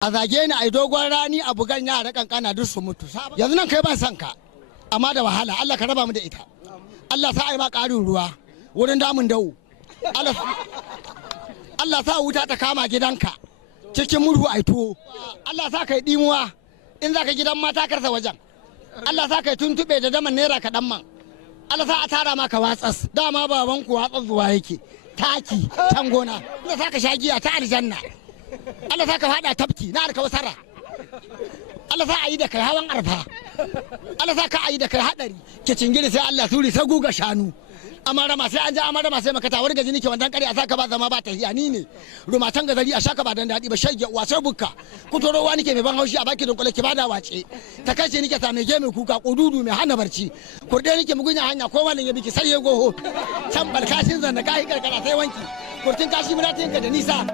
a zage ni a dogon rani a bugan yara kankana duk su mutu yanzu nan kai ban san ka amma da wahala Allah ka raba mu da ita Allah sa ai ma ƙarin ruwa wurin damun dawo Allah sa wuta ta kama gidanka cikin murhu ai tuwo Allah sa kai dimuwa in za ka gidan mata karsa wajen Allah sa kai tuntube da daman naira kaɗan man Allah sa a tara maka watsas dama baban ku watsas zuwa yake taki can gona Allah sa ka sha giya ta aljanna Allah sa ka fada tafki na alkawasara Allah sa a yi da kai hawan arfa Allah sa ka a yi da kai hadari ke cingiri sai Allah suri sai guga shanu amarama sai an ja amarama sai maka tawar gaji nike wannan kare a saka ba zama ba ta hiya ni ne rumatan gazari a shaka ba dan dadi ba shege wasar bukka kutorowa nike mai ban haushi a baki don kula ki bada wace ta kace nike sa mai gemi kuka kududu mai hana barci kurde nike mugunya hanya ko malin ya biki sai ya goho can balkashin zanna kai karkara sai wanki kurtin kashi muratin ka da nisa